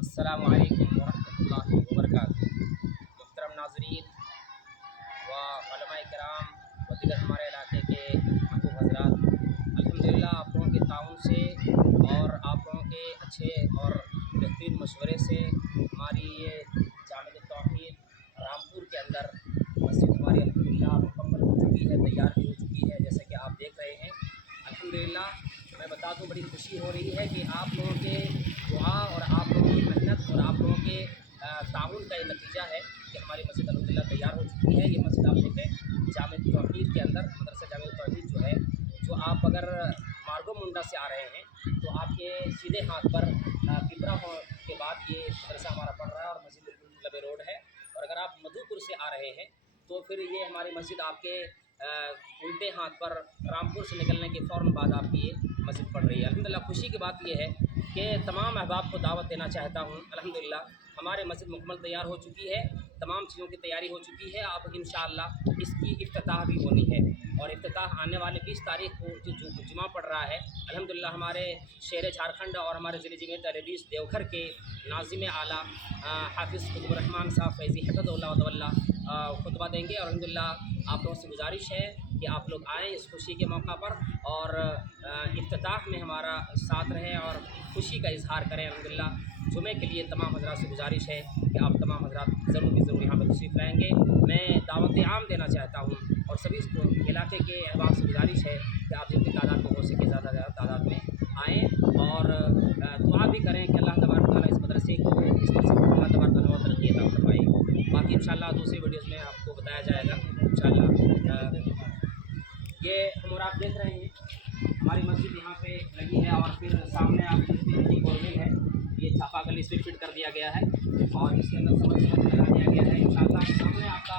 अस्सलामु अलैकुम वरहमतुल्लाहि वबरकातुहू। मुहतरम नाज़रीन व उलमाए किराम व दीगर हमारे इलाके के महबूब हज़रात, अल्हम्दुलिल्लाह आप लोगों के ताउन से और आप लोगों के अच्छे और बेहतरीन मशवरे से हमारी ये जामिअत तौहीद रामपुर के अंदर मस्जिद हमारी अल्हम्दुलिल्लाह मुकम्मल हो चुकी है, तैयार भी हो चुकी है, जैसे कि आप देख रहे हैं। अल्हम्दुलिल्लाह मैं बता दूं, बड़ी खुशी हो रही है कि आप लोगों के दुआ और आप लोगों की मेहनत और आप लोगों के ताउन का ये नतीजा है कि हमारी मस्जिद अल्हम्दुलिल्लाह तैयार हो चुकी है। ये मस्जिद आप देखें जामिअत तौहीद के अंदर, मदरसा जामिअत तौहीद जो है, जो आप अगर मार्गो मुंडा से आ रहे हैं तो आपके सीधे हाथ पर पिपरा के बाद ये मदरसा हमारा पड़ रहा है और मस्जिद बिल्कुल लबे रोड है। और अगर आप मधुपुर से आ रहे हैं तो फिर ये हमारी मस्जिद आपके उल्टे हाथ पर रामपुर से निकलने के फ़ौरन बाद आपकी ये मस्जिद पड़ रही है। अल्हम्दुलिल्लाह खुशी की बात यह है कि तमाम अहबाब को दावत देना चाहता हूँ। अल्हम्दुलिल्लाह हमारे मस्जिद मुकम्मल तैयार हो चुकी है, तमाम चीज़ों की तैयारी हो चुकी है। अब इंशाअल्लाह इसकी इफ्तिताह भी होनी है और इफ्तिताह आने वाले 20 तारीख को जो जुमा पड़ रहा है। अल्हम्दुलिल्लाह हमारे शहर झारखंड और हमारे ज़िले जमीयत अहले हदीस देवघर के नाज़िम आला हाफ़िज़ कुतुब रहमान साहब फैज़ी हफ़िज़हुल्लाह व तवल्ला खुतबा देंगे। और अल्हम्दुलिल्लाह आप लोगों से गुजारिश है कि आप लोग आएँ इस खुशी के मौका पर और इफ्तिताह में हमारा साथ रहें और खुशी का इजहार करें। अल्हम्दुलिल्लाह जुमे के लिए तमाम हज़रात से गुजारिश है कि आप तमाम हज़रात ज़रूर की ज़रूर यहाँ पर तशरीफ़ लाएँगे। मैं दावत आम देना चाहता हूँ और सभी इलाके के अहबाब से गुजारिश है कि आप जितनी तादाद में हो सके ज़्यादा ज़्यादा तादाद में आएँ और दुआ भी करें कि अल्लाह तबारक व तआला इस मदरसे को, इस मस्जिद को अल्लाह तबारक व तआला तरक्की अता फरमाए। बाकी इंशाअल्लाह दूसरी वीडियोज़ में आपको बताया जाएगा इंशाअल्लाह। ये उमर आप देख रहे हैं, हमारी मस्जिद यहाँ पे लगी है और फिर सामने आप बोरवेल है, ये चापाकल इस पर फिट कर दिया गया है और इसके अंदर समझ लगा दिया गया है। इंशाअल्लाह सामने आपका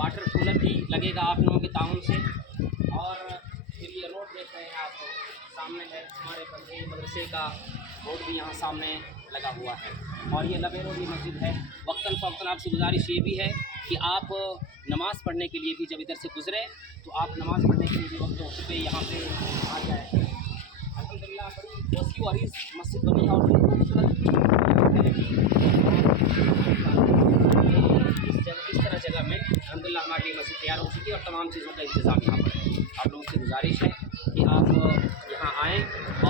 वाटर कूलर भी लगेगा आप लोगों के ताउन से। और फिर ये रोड देख रहे हैं आप, सामने है हमारे बंदे मदरसे का बोर्ड भी यहाँ सामने लगा हुआ है और ये लबे रोड की मस्जिद है। वक्तन फ़वक्तन आपसे गुजारिश ये भी है कि आप नमाज़ पढ़ने के लिए भी जब इधर से गुज़रे तो आप नमाज़ पढ़ने के लिए भी वक्त पे यहाँ पे आ जाए। अल्हम्दुलिल्लाह बड़ी वसी और इस मस्जिद बनी है और बड़ी खूबसूरत इस तरह जगह में अल्हम्दुलिल्लाह हमारी ये मस्जिद तैयार हो चुकी है और तमाम चीज़ों का इंतज़ाम यहाँ पर है। आप लोगों से गुजारिश है कि आप यहाँ आएँ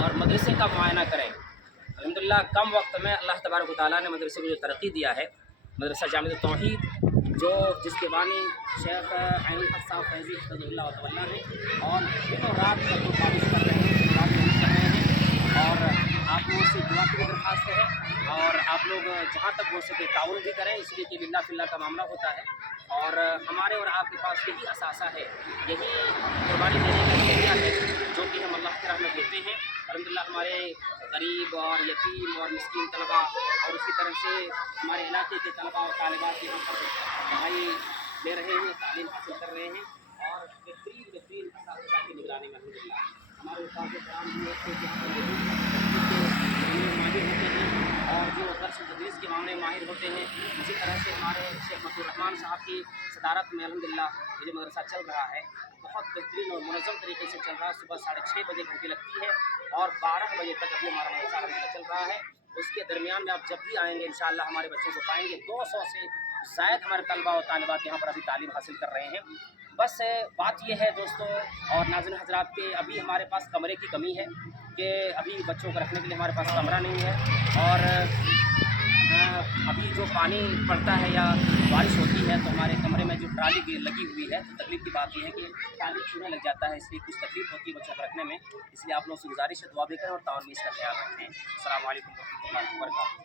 और मदरसे का मुआयना करें। अल्हम्दुलिल्लाह कम वक्त में अल्लाह तबारक व तआला ने मदरसे को जो तरक्की दिया है, मदरसा जामिअत तौहीद जो जिसके बानी शेख ऐनुल हक साहब फैज़ी हफ़िज़हुल्लाह व तवल्ला हैं और दिनों रात तक वो काबिज़ कर रहे हैं, रात मेहनत कर रहे हैं। और आप लोगों से दुआ की भी दरख्वास्त है और आप लोग जहाँ तक हो सके ताउन भी करें, इसलिए कि लिल्लाह फिल्लाह का मामला होता है और हमारे और आपके पास यही असासा है, यही कुर्बानी देने का ज़रिया है जो कि हम अल्लाह की राह में देते हैं। अल्हम्दुलिल्लाह हमारे गरीब और यतीम और मिस्कीन तलबा और उसी तरह से हमारे इलाके के तलबा और तालिबात यहाँ पर पढ़ाई ले रहे हैं, तालीम हासिल कर रहे हैं और बेहतरीन असातिज़ा की निगरानी में अल्हम्दुलिल्लाह हमारे उस्ताद कराम भी होते हैं और जो दर्स तदरीस के मामले में माहिर होते हैं। इसी तरह से हमारे शेख मसूर रहमान साहब की सदारत में अल्हम्दुलिल्लाह ये जो मदरसा चल रहा है बहुत बेहतरीन और मुनज़्ज़म तरीके से चल रहा है। सुबह 6:30 बजे घंटी लगती है और 12 बजे तक अभी हमारा मदरसा अल्हम्दुलिल्लाह चल रहा है। उसके दरमियान में आप जब भी आएँगे इंशाअल्लाह हमारे बच्चों को पाएँगे। 200 से ज़ायद हमारे तलबा और तालिबात यहाँ पर अभी तालीम हासिल कर रहे हैं। बस बात यह है दोस्तों और नाज़रीन हज़रात के अभी हमारे पास कमरे की कमी है कि अभी बच्चों को रखने के लिए हमारे पास कमरा नहीं है और अभी जो पानी पड़ता है या बारिश होती है तो हमारे कमरे में जो ट्राली लगी हुई है, तो तकलीफ़ की बात यह है कि ट्राली छूने लग जाता है, इसलिए कुछ तकलीफ़ होती है बच्चों को रखने में। इसलिए आप लोगों से गुजारिश है दुआ भी करें और ताउन भी इसका ख्याल रखें। अस्सलामु अलैकुम वरहमतुल्लाहि वबरकातुहू।